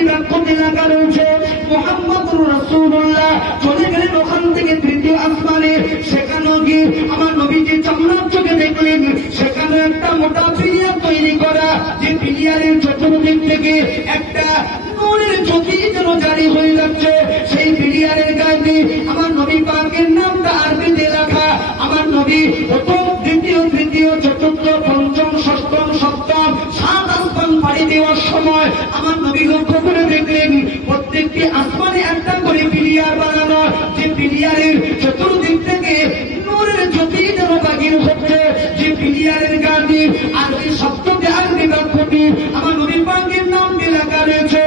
একটি বাক্যতে লেখা রয়েছে মুহাম্মাদুর রাসূলুল্লাহ। চলে গেলেন ওখান থেকে তৃতীয় আসমানে। সেখানেও গিয়ে আমার নবীজি চামড়ার চোখে দেখলেন সেখানে একটা মোটা পিলিয়ার তৈরি করা, যে পিলিয়ারের চতুর্দিক থেকে একটা নূরের জ্যোতি যেন জারি হয়ে যাচ্ছে। সেই পিলিয়ারের গায়ে আমার নবী পাকের নামটা আরবিতে লেখা। আমার নবী প্রথম, দ্বিতীয়, তৃতীয়, চতুর্থ, পঞ্চম, ষষ্ঠম, সপ্তম, 7 আসমান পাড়ি দেওয়ার সময় আমার নবী লক্ষ্য করে দেখলেন প্রত্যেকটি আসমানে একটা করে পিলিয়ার বানানো, যে পিলিয়ারের চতুর্দিক থেকে নূরের জ্যোতি যেন বাগির হচ্ছে। যে পিলিয়ারের গায়ে আরবি শব্দটি, আরবি বাক্যটি আমার নবী পাকের নাম দিয়ে লেখা রয়েছে।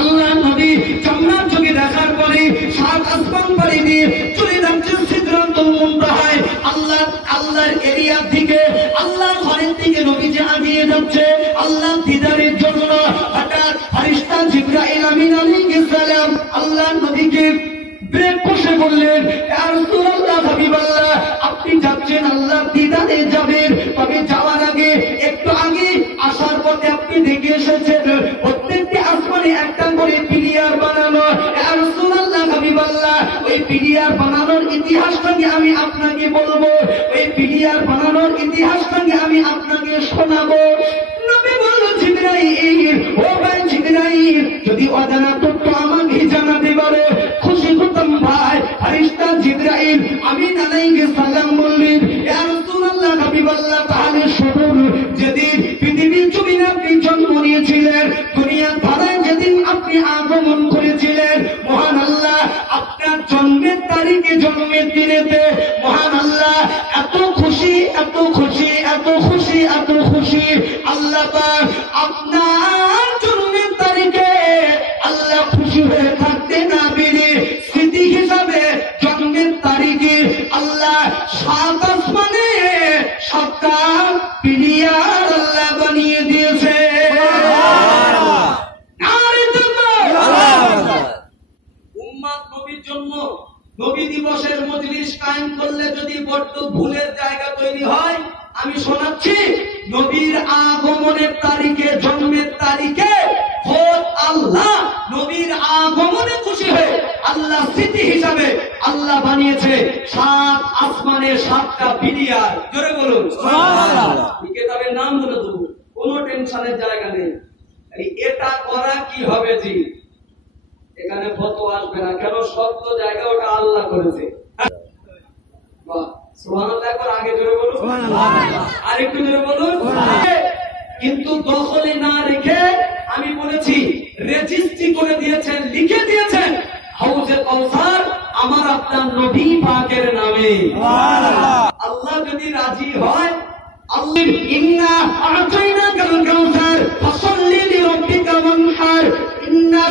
আল্লাহ নবী চামড়ার চোখে দেখার পরে 7 আসমান পাড়ি দিয়ে চলে যাচ্ছেন সিদরাতুল মুনতাহায়। আল্লাহর এরিয়ার দিকে, আল্লাহর ঘরের দিকে নবীজি আগিয়ে যাচ্ছে আল্লাহর দিদারের জন্য। হঠাৎ ফেরেশতা জিবরাইল আমিন আলাইহিস সালাম আল্লাহর নবীকে ব্রেক কষে বললেন, ইয়া রাসূলুল্লাহ, হাবিবাল্লাহ, আপনি যাচ্ছেন আল্লাহর দিদারে যাবেন, তবে যাওয়ার আগে একটু আগে আসার পথে আপনি দেখে এসেছেন প্রত্যেকটি আসমানে একটা করে পিলিয়ার বানানো। ইয়া রাসূলুল্লাহ, হাবিবাল্লাহ, ওই পিলিয়ার বানানোর ইতিহাসটাকে আমি আপনাকে বলবো, ওই পিলিয়ার বানানোর ইতিহাসটাকে আমি আপনাকে শোনাবো। নবী বলল, জিবরাইল, ও ভাই জিবরাইল, যদি অজানা তথ্য আমাকে জানাতে পারো খুশি হতাম ভাই। ফেরেশতা জিবরাইল আমিন আলাইহিস সালাম বললেন, ইয়া রাসূলুল্লাহ, হাবিবাল্লাহ, তাহলে শুনুন, যেদিন পৃথিবীর জমিনে আপনি জন্ম নিয়েছিলেন, দুনিয়া ধারায় যেদিন আপনি আগমন করেছিলেন, মহান আল্লাহ আপনার জন্মের তারিখে, জন্মের দিনেতে মহান আল্লাহ এত খুশি, এত খুশি, এত খুশি, এত খুশি, আল্লাহ পাক আপনার জন্মের তারিখে আল্লাহ খুশি হয়ে থাকতে না পেরে স্মৃতি হিসাবে জন্মের তারিখে আল্লাহ 7 আসমানে 7টা পিলিয়ার আল্লাহ বানিয়ে দিয়েছে। উম্মত নবীর জন্য নবী দিবসের মজলিস কায়েম করলে যদি বড্ড ভুলের জায়গা তৈরি হয়, আমি শোনাচ্ছি নবীর আগমনের তারিখে, জন্মের তারিখে খোদ আল্লাহ নবীর আগমনে খুশি হয়ে আল্লাহ স্মৃতি হিসাবে আল্লাহ বানিয়েছে 7 আসমানে 7টা পিলিয়ার। জোরে বলুন সুবহানাল্লাহ। এই কিতাবের নাম বলে দেবো, কোনো টেনশনের জায়গা নেই। এটা করা কি হবে জি, এখানে ফতোয়া আসবে না, কেন শব্দ জায়গা ওটা আল্লাহ করেছে। সুবহানাল্লাহ, একবার আগে জোরে বলুন সুবহানাল্লাহ, আরেকটু জোরে বলুন। কিন্তু দখলে না রেখে আমি বলেছি রেজিস্ট্রি করে দিয়েছেন, লিখে দিয়েছেন হাউজে কাউসার আমার আপনার নবী পাকের নামে। আল্লাহ যদি রাজি হয়, আল্লাহ ইন্না আ'তাইনাকাল কাউসার ফাসাল্লি লিরাব্বিকা ওয়ানহার ইন্না